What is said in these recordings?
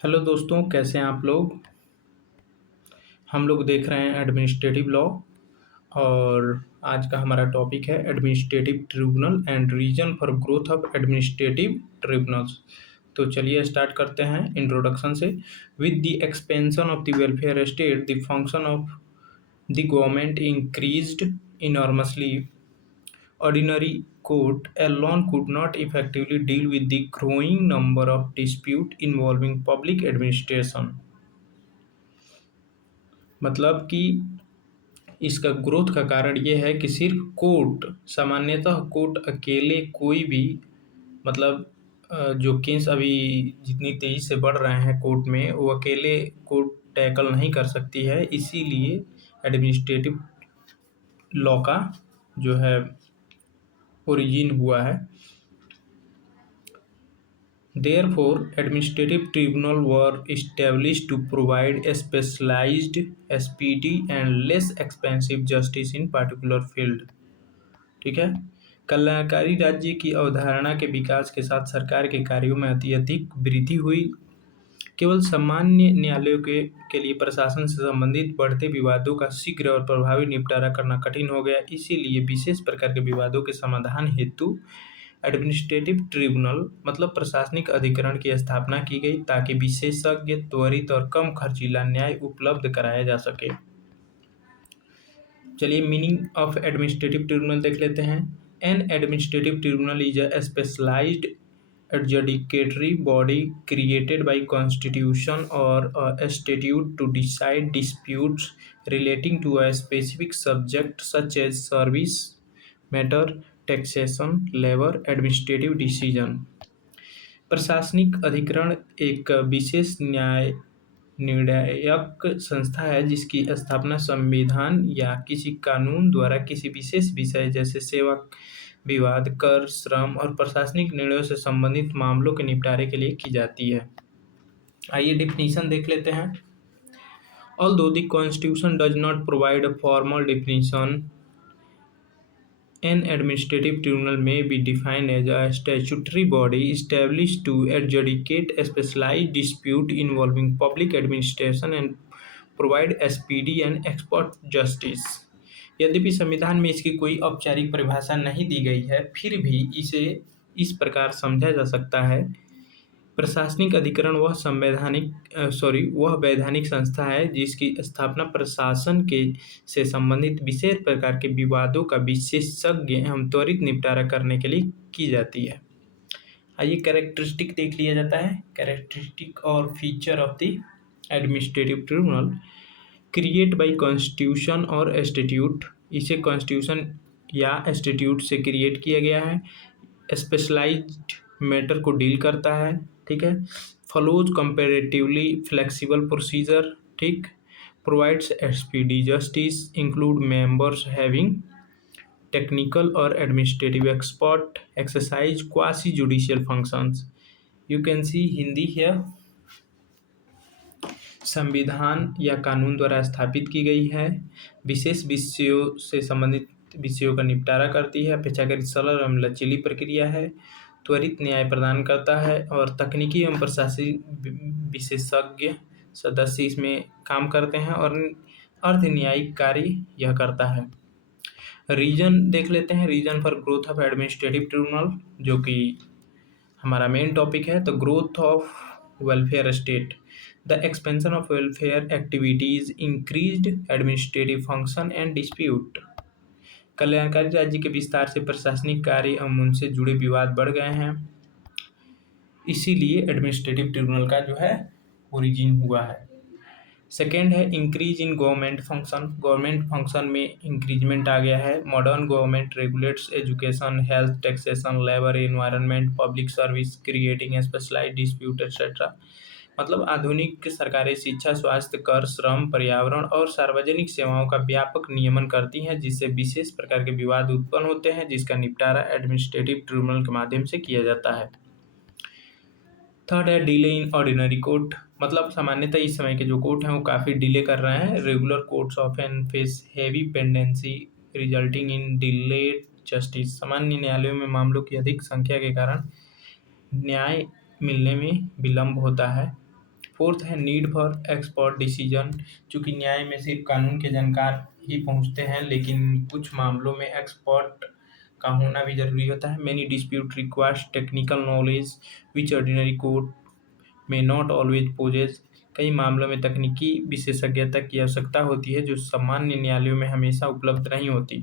Hello दोस्तों, कैसे हैं आप लोग। हम लोग देख रहे हैं एडमिनिस्ट्रेटिव लॉ और आज का हमारा टॉपिक है administrative tribunal and reason for growth of administrative tribunals. तो चलिए स्टार्ट करते हैं इंट्रोडक्शन से। With the expansion of the welfare state the function of the government increased enormously. Ordinary court alone could not effectively deal with the growing number of disputes involving public administration। मतलब कि इसका growth का कारण ये है कि सिर्फ court, सामान्यतः कोर्ट अकेले कोई भी मतलब जो केस अभी जितनी तेजी से बढ़ रहे हैं कोर्ट में, वो अकेले कोर्ट टैकल नहीं कर सकती है। इसीलिए एडमिनिस्ट्रेटिव लॉ का जो है ओरिजिन हुआ है। Therefore, administrative tribunals were established to provide a specialized, speedy, and less expensive justice in particular field। ठीक है। कल्याणकारी राज्य की अवधारणा के विकास के साथ सरकार के कार्यों में अत्यधिक वृद्धि हुई। केवल सामान्य न्यायालयों के लिए प्रशासन से संबंधित बढ़ते विवादों का शीघ्र और प्रभावी निपटारा करना कठिन हो गया। इसीलिए विशेष प्रकार के विवादों के समाधान हेतु एडमिनिस्ट्रेटिव ट्रिब्यूनल मतलब प्रशासनिक अधिकरण की स्थापना की गई, ताकि विशेषज्ञ, त्वरित और कम खर्चीला न्याय उपलब्ध कराया जा सके। चलिए मीनिंग ऑफ एडमिनिस्ट्रेटिव ट्रिब्यूनल देख लेते हैं। An administrative tribunal is a specialised adjudicatory body created by constitution or a statute to decide disputes relating to a specific subject such as service matter, taxation, labor, administrative decision। प्रशासनिक अधिकरण एक विशेष न्याय निर्णायक संस्था है जिसकी स्थापना संविधान या किसी कानून द्वारा किसी विशेष विषय जैसे सेवा विवाद, कर, श्रम और प्रशासनिक निर्णयों से संबंधित मामलों के निपटारे के लिए की जाती है। आइए डेफिनेशन देख लेते हैं। Although the Constitution does not provide a formal definition, an administrative tribunal may be defined as a statutory body established to adjudicate a specialized dispute involving public administration and provide a speedy and expert justice। यद्यपि संविधान में इसकी कोई औपचारिक परिभाषा नहीं दी गई है, फिर भी इसे इस प्रकार समझा जा सकता है। प्रशासनिक अधिकरण वह वैधानिक संस्था है जिसकी स्थापना प्रशासन के से संबंधित विशेष प्रकार के विवादों का विशेषज्ञ एवं त्वरित निपटारा करने के लिए की जाती है। आइए कैरेक्टरिस्टिक देख लिया जाता है। कैरेक्टरिस्टिक और feature of the administrative tribunal. Create bye constitution और स्टैट्यूट, इसे कॉन्स्टिट्यूशन या स्टैट्यूट से क्रिएट किया गया है। स्पेशलाइज्ड मैटर को डील करता है, ठीक है। फॉलोज कंपैरेटिवली फ्लेक्सिबल प्रोसीजर, ठीक। Provides speedy justice, include members having technical और administrative expert, exercise quasi judicial functions. You can see Hindi here. संविधान या कानून द्वारा स्थापित की गई है, विशेष विषयों से संबंधित विषयों का निपटारा करती है, अपेक्षाकृत सरल एवं लचीली प्रक्रिया है, त्वरित न्याय प्रदान करता है और तकनीकी एवं प्रशासनिक विशेषज्ञ सदस्य इसमें काम करते हैं और अर्ध न्यायिक कार्य यह करता है। रीजन देख लेते हैं। Reason for growth of administrative tribunal, जो कि हमारा मेन टॉपिक है। तो growth of welfare state, the expansion of welfare activities increased administrative function and dispute। कल्याणकारी राज्य के विस्तार से प्रशासनिक कार्य एवं उनसे जुड़े विवाद बढ़ गए हैं, इसीलिए एडमिनिस्ट्रेटिव ट्रिब्यूनल का जो है ओरिजिन हुआ है। सेकेंड है increase in government function. Government function में इंक्रीजमेंट आ गया है। Modern government regulates education, health, taxation, labour, environment, public service, creating specialised dispute etcetera. मतलब आधुनिक सरकारें शिक्षा, स्वास्थ्य, कर, श्रम, पर्यावरण और सार्वजनिक सेवाओं का व्यापक नियमन करती हैं, जिससे विशेष प्रकार के विवाद उत्पन्न होते हैं, जिसका निपटारा एडमिनिस्ट्रेटिव ट्रिब्यूनल के माध्यम से किया जाता है। थर्ड है डिले इन ऑर्डिनरी कोर्ट। मतलब सामान्यतः इस समय के जो कोर्ट हैं वो काफ़ी डिले कर रहे हैं। Regular courts often face heavy pendency resulting in delayed justice. सामान्य न्यायालयों में मामलों की अधिक संख्या के कारण न्याय मिलने में विलंब होता है। फोर्थ है नीड फॉर एक्सपर्ट डिसीजन। चूंकि न्याय में सिर्फ कानून के जानकार ही पहुंचते हैं, लेकिन कुछ मामलों में एक्सपर्ट का होना भी जरूरी होता है। Many dispute requires technical knowledge which ordinary court में नॉट ऑलवेज पोजेस। कई मामलों में तकनीकी विशेषज्ञता की आवश्यकता होती है जो सामान्य न्यायालयों में हमेशा उपलब्ध नहीं होती।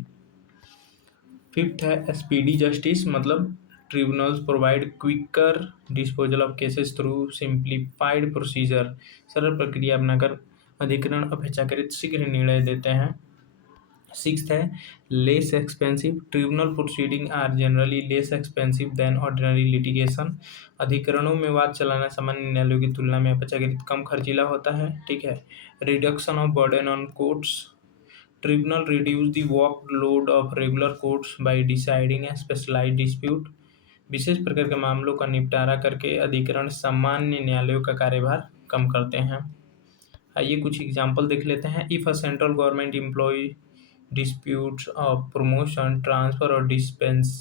फिफ्थ है स्पीडी जस्टिस, मतलब tribunals provide quicker disposal of cases through simplified procedure. सरल प्रक्रिया अपनाकर अधिकरण अपेक्षाकृत शीघ्र निर्णय देते हैं। सिक्स्थ है less expensive, tribunal proceeding are generally less expensive than ordinary litigation. अधिकरणों में वाद चलाना सामान्य न्यायालयों की तुलना में अपेक्षाकृत कम खर्चीला होता है। ठीक है। Reduction of burden on courts, tribunal reduce the workload of regular courts by deciding a specialised dispute. विशेष प्रकार के मामलों का निपटारा करके अधिकरण सामान्य न्यायालयों का कार्यभार कम करते हैं। आइए कुछ एग्जाम्पल देख लेते हैं। If a central government employ disputes of promotion, transfer or dispense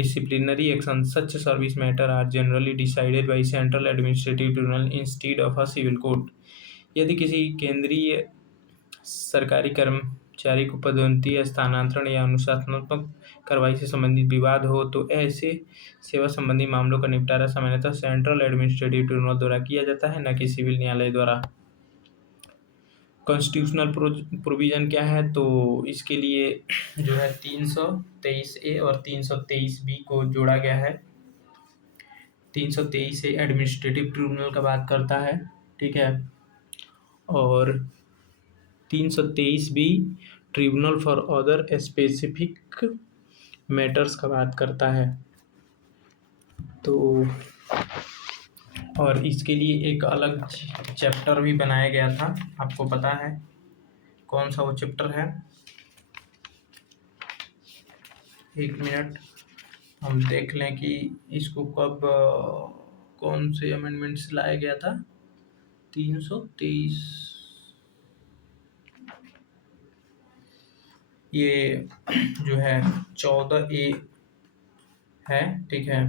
disciplinary action, such service matter are generally decided by central administrative tribunal instead of a civil court। यदि किसी केंद्रीय सरकारी कर्मचारी को पदोन्नति या स्थानांतरण या अनुशासनात्मक कार्रवाई से संबंधित विवाद हो तो ऐसे सेवा संबंधी मामलों का निपटारा सामान्यतः सेंट्रल एडमिनिस्ट्रेटिव ट्रिब्यूनल द्वारा किया जाता है, न कि सिविल न्यायालय द्वारा। कॉन्स्टिट्यूशनल प्रोविज़न क्या है, तो इसके लिए जो है 323A और 323B को जोड़ा गया है। 323A एडमिनिस्ट्रेटिव ट्रिब्यूनल का बात करता है, ठीक है, और 323B tribunal for other specific matters का बात करता है। तो और इसके लिए एक अलग चैप्टर भी बनाया गया था, आपको पता है कौन सा वो चैप्टर है? एक मिनट हम देख लें कि इसको कब कौन से अमेंडमेंट से लाया गया था। 323 ये जो है 14A है, ठीक है,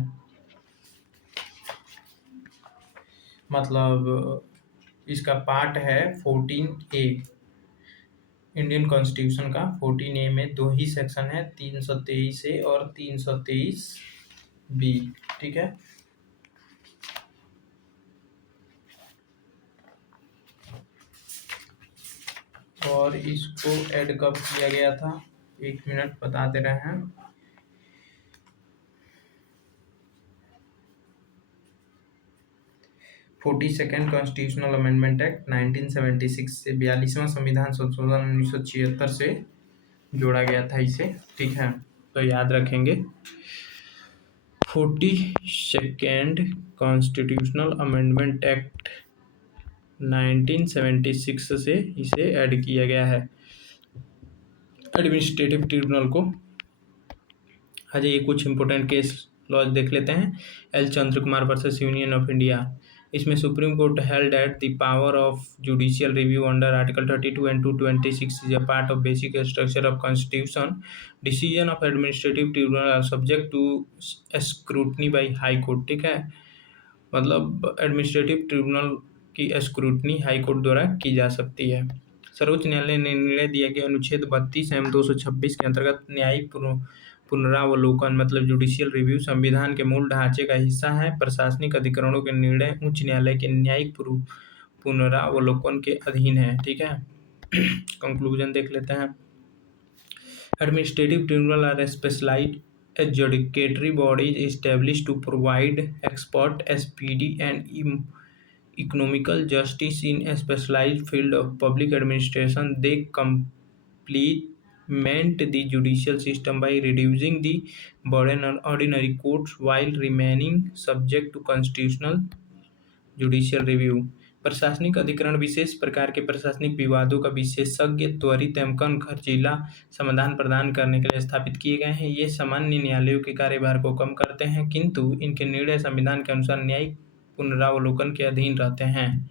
मतलब इसका पार्ट है 14A इंडियन कॉन्स्टिट्यूशन का। 14A में दो ही सेक्शन है, 323A और 323B, ठीक है। और इसको ऐड कब किया गया था, एक मिनट बता दे रहे हैं। सेकेंड कॉन्स्टिट्यूशनल अमेंडमेंट एक्ट 1976 से 42वां संविधान संशोधन 1976 से जोड़ा गया था इसे, ठीक है, तो याद रखेंगे। 42nd कॉन्स्टिट्यूशनल अमेंडमेंट एक्ट 1976 से इसे ऐड किया गया है एडमिनिस्ट्रेटिव ट्रिब्यूनल को। आज ये कुछ इंपॉर्टेंट केस लॉज देख लेते हैं। L Chandra Kumar versus Union of India. इसमें supreme court held that the power of judicial review under article 32 and 226 is a part of basic structure of constitution. Decision of administrative tribunal are subject to scrutiny by high court, ठीक है, मतलब administrative tribunal की scrutiny high court द्वारा की जा सकती है। सर्वोच्च न्यायालय ने निर्णय दिया कि अनुच्छेद 32 एवं 226 के अंतर्गत न्यायिक पुनरावलोकन मतलब जुडिशियल रिव्यू संविधान के मूल ढांचे का हिस्सा है। प्रशासनिक अधिकरणों के निर्णय उच्च न्यायालय के न्यायिक पुनरावलोकन के अधीन है, ठीक है। कंक्लूजन देख लेते हैं। Administrative tribunal are specialised adjudicatory bodies established to provide expert, speedy and economical justice in a specialized field of public administration. They complement the judicial system by reducing the burden on ordinary courts while remaining subject to constitutional judicial review। प्रशासनिक अधिकरण विशेष प्रकार के प्रशासनिक विवादों का विशेषज्ञ, त्वरित एवं कम खर्चीला समाधान प्रदान करने के लिए स्थापित किए गए हैं। ये सामान्य न्यायालयों के कार्यभार को कम करते हैं, किंतु इनके निर्णय संविधान के अनुसार न्यायिक पुनरावलोकन के अधीन रहते हैं।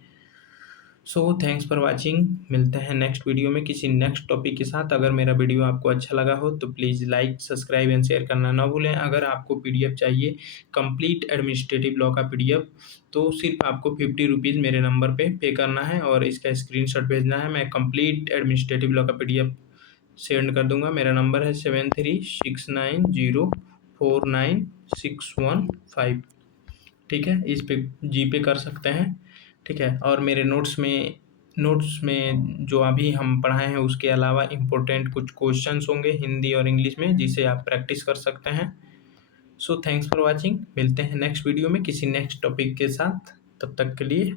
So thanks for watching. मिलते हैं नेक्स्ट वीडियो में किसी नेक्स्ट टॉपिक के साथ। अगर मेरा वीडियो आपको अच्छा लगा हो तो please like, subscribe and share करना ना भूलें। अगर आपको पीडीएफ चाहिए कंप्लीट एडमिनिस्ट्रेटिव लॉ का पीडीएफ, तो सिर्फ आपको 50 रुपीज़ मेरे नंबर पे करना है और इसका स्क्रीनशॉट भेजना है। मैं कंप्लीट एडमिनिस्ट्रेटिव लॉ का पीडीएफ सेंड कर दूंगा। मेरा नंबर है 7369049615। ठीक है, इस पे जीपे कर सकते हैं। ठीक है, और मेरे नोट्स में जो अभी हम पढ़ाए हैं उसके अलावा इम्पोर्टेंट कुछ क्वेश्चंस होंगे हिंदी और इंग्लिश में, जिसे आप प्रैक्टिस कर सकते हैं। So thanks for watching. मिलते हैं नेक्स्ट वीडियो में किसी नेक्स्ट टॉपिक के साथ। तब तक के लिए